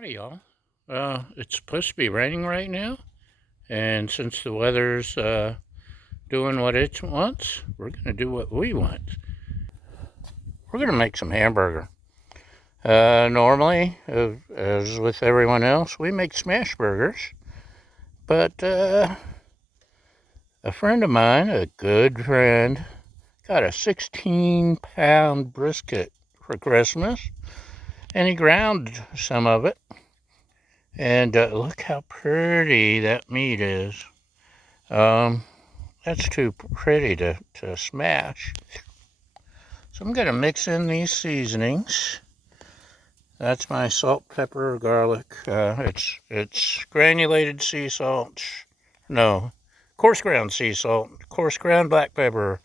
Howdy, y'all. It's supposed to be raining right now, and since the weather's doing what it wants, we're gonna do what we want. We're gonna make some hamburger. Normally, as with everyone else, we make smash burgers, but a friend of mine, a good friend, got a 16-pound brisket for Christmas, and he ground some of it. And look how pretty that meat is. That's too pretty to smash. So I'm going to mix in these seasonings. That's my salt, pepper, garlic. It's granulated sea salt. No, coarse ground sea salt, coarse ground black pepper.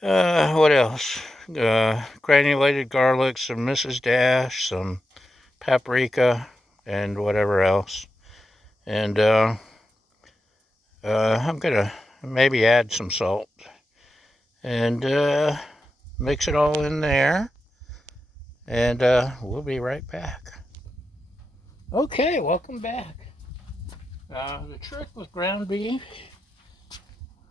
What else? Granulated garlic, some Mrs. Dash, some paprika, and whatever else. And I'm gonna maybe add some salt and mix it all in there, and we'll be right back. Okay, welcome back. The trick with ground beef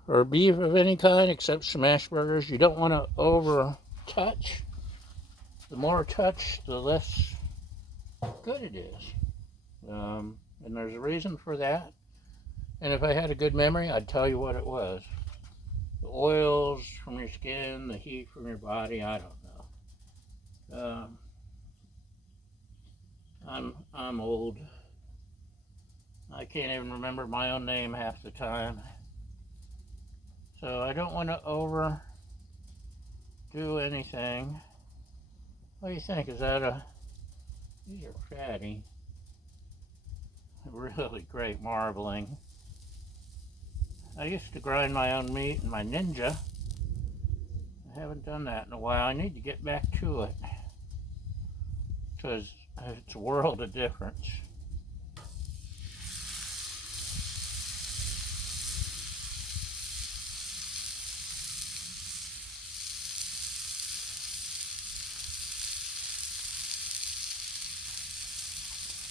or beef of any kind except smash burgers, you don't want to over touch. The more touch, the less good it is. And there's a reason for that. And if I had a good memory, I'd tell you what it was. The oils from your skin, the heat from your body, I don't know. I'm old. I can't even remember my own name half the time. So I don't want to overdo anything. What do you think? Is that a... These are fatty. Really great marbling. I used to grind my own meat in my Ninja. I haven't done that in a while. I need to get back to it, because it's a world of difference.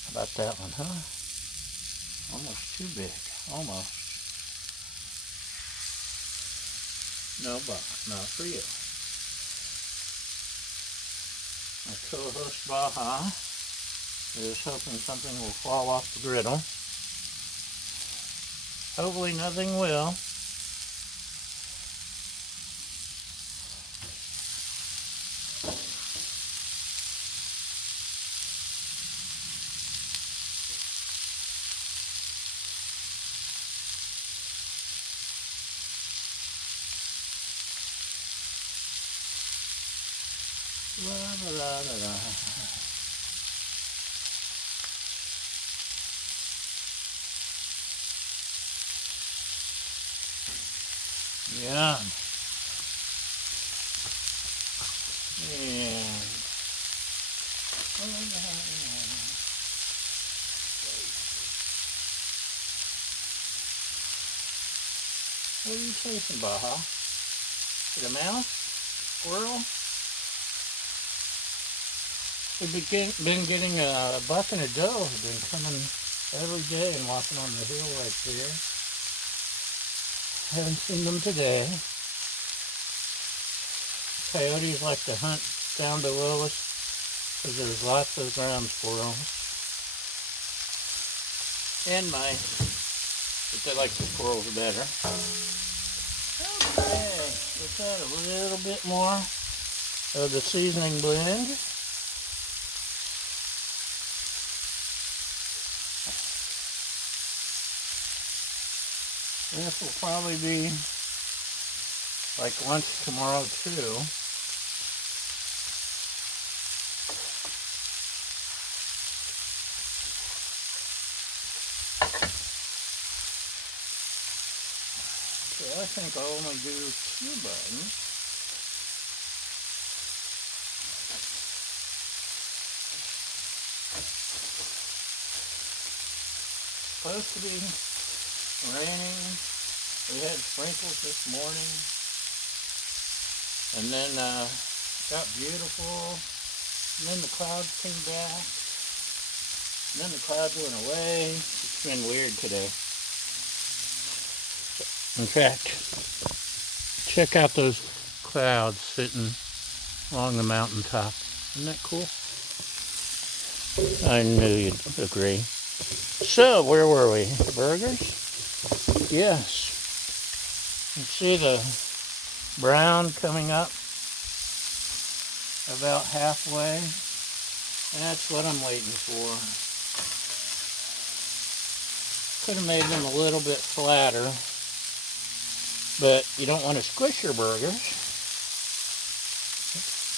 How about that one, huh? Almost too big. Almost. No, Bob, not for you. My co-host Baja is hoping something will fall off the griddle. Hopefully nothing will. La la la la la. Yeah. And what are you chasing, Baja? Is it a mouse? Squirrel? We've been getting a buck and a doe have been coming every day and walking on the hill right there. Haven't seen them today. Coyotes like to hunt down below us because there's lots of ground squirrels and mice, but they like the squirrels better. Okay, let's add a little bit more of the seasoning blend. This will probably be like lunch tomorrow too. So I think I'll only do 2 buttons. Supposed to be raining. We had sprinkles this morning, and then got beautiful, and then the clouds came back, And then the clouds went away. It's been weird today. In fact, check out those clouds sitting along the mountaintop. Isn't that cool? I knew you'd agree. So, where were we? The burgers? Yes. You see the brown coming up about halfway? That's what I'm waiting for. Could have made them a little bit flatter, but you don't want to squish your burgers.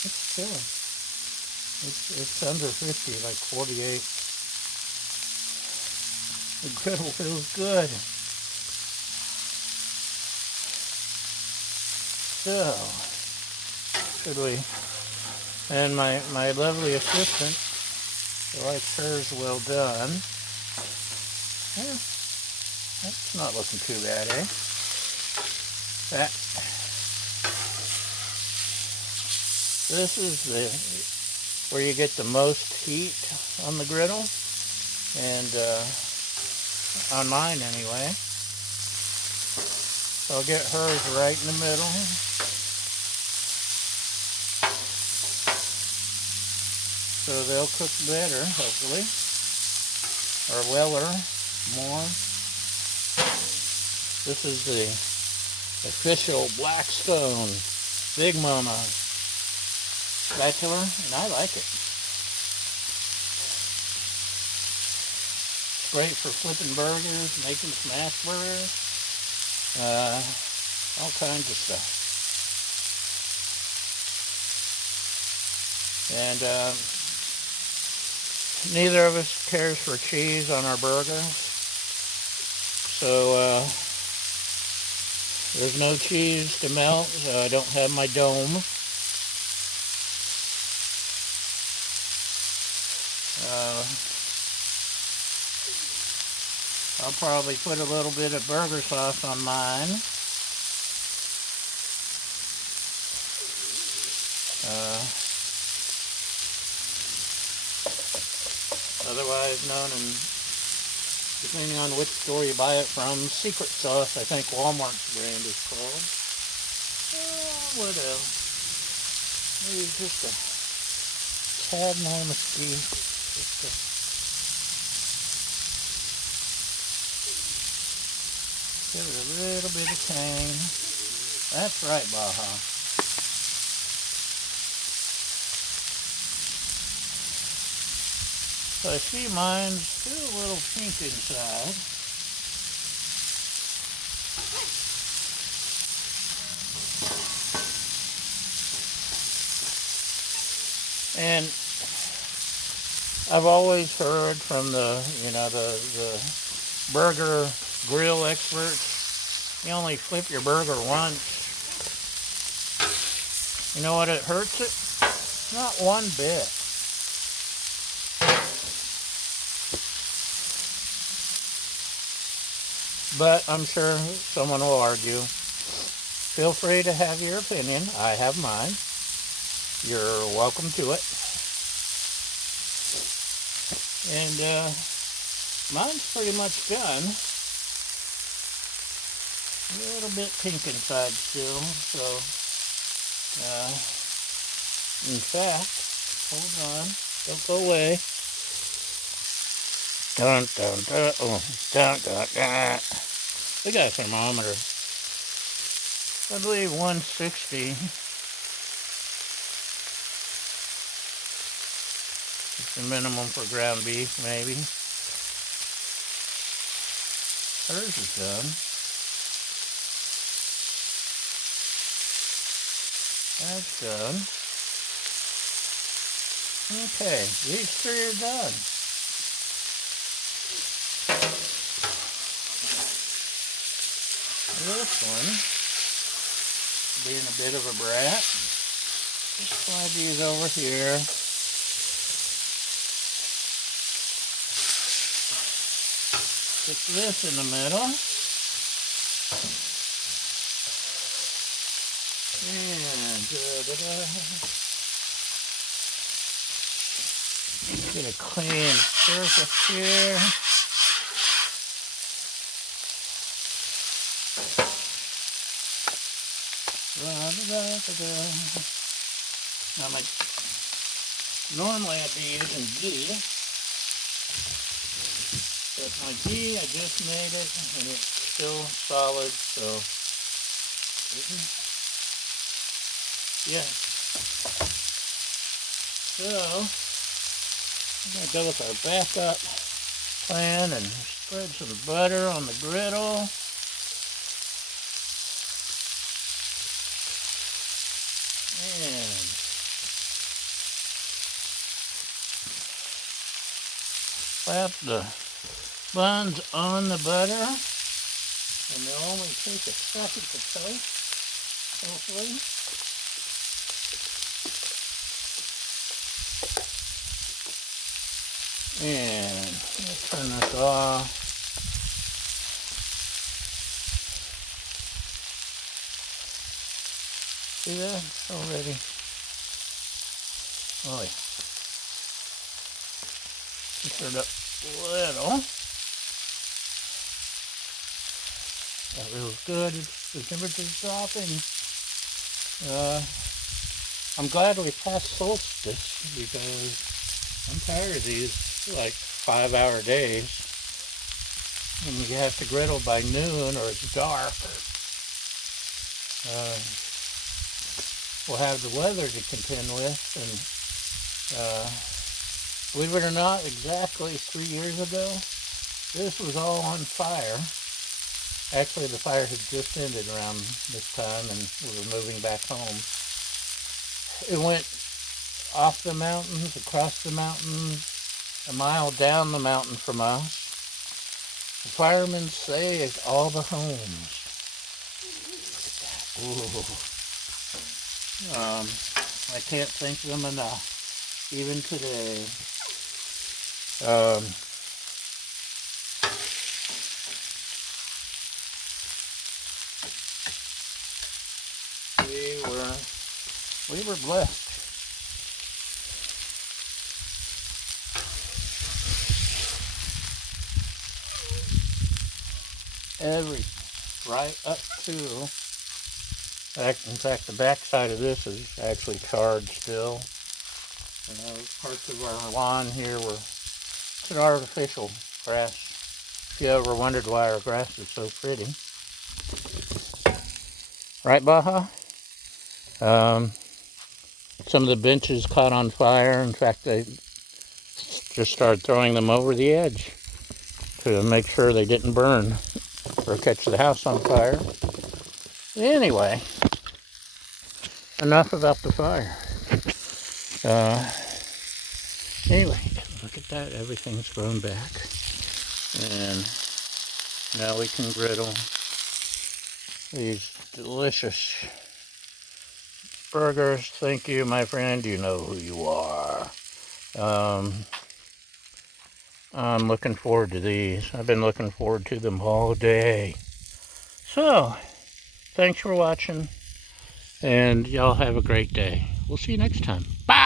It's chilly. It's under 50, like 48. The griddle feels good. So, should we? And my lovely assistant likes hers well done. Yeah, that's not looking too bad, eh? This is where you get the most heat on the griddle, and on mine anyway. So I'll get hers right in the middle. So they'll cook better, hopefully, or weller more. This is the official Blackstone Big Mama spatula, and I like it. It's great for flipping burgers, making smash burgers, all kinds of stuff. And neither of us cares for cheese on our burger, so there's no cheese to melt, so I don't have my dome. I'll probably put a little bit of burger sauce on mine. Otherwise known, and depending on which store you buy it from, secret sauce, I think Walmart's brand is called. What else? Maybe just a tad more mesquite. Give it a little bit of tang. That's right, Baja. So I see mine's still a little pink inside. And I've always heard from the burger grill experts, you only flip your burger once. You know what it hurts it? Not one bit. But I'm sure someone will argue. Feel free to have your opinion. I have mine. You're welcome to it. And mine's pretty much done. A little bit pink inside still, so in fact, hold on, don't go away. Dun dun dun, oh, dun dun dun. We got a thermometer. I believe 160. It's the minimum for ground beef, maybe. Hers is done. That's done. Okay, these three are done. This one, being a bit of a brat, just slide these over here. Put this in the middle. And Get a clean surface here. Normally I'd be using ghee, but my ghee, I just made it and it's still solid, so yeah. So I'm going to go with our backup plan and spread some butter on the griddle. And slap the buns on the butter, and they'll only take a second to toast, hopefully. And let's turn this off. See that? It's already. Oh yeah. Stir it up a little. That feels good. The temperature's dropping. I'm glad we passed solstice because I'm tired of these like 5-hour days. And you have to griddle by noon or it's dark. We'll have the weather to contend with, and believe it or not, exactly 3 years ago, this was all on fire. Actually, the fire had just ended around this time, and we were moving back home. It went off the mountains, across the mountains, a mile down the mountain from us. The firemen saved all the homes. Ooh. I can't thank them enough, even today. We were blessed. Right up to, in fact, the back side of this is actually charred still. Parts of our lawn here it's an artificial grass. If you ever wondered why our grass is so pretty. Right, Baja? Some of the benches caught on fire. In fact, they just started throwing them over the edge to make sure they didn't burn or catch the house on fire. Anyway, enough about the fire. Anyway, look at that. Everything's grown back. And now we can griddle these delicious burgers. Thank you, my friend. You know who you are. I'm looking forward to these. I've been looking forward to them all day. So, thanks for watching, and y'all have a great day. We'll see you next time. Bye!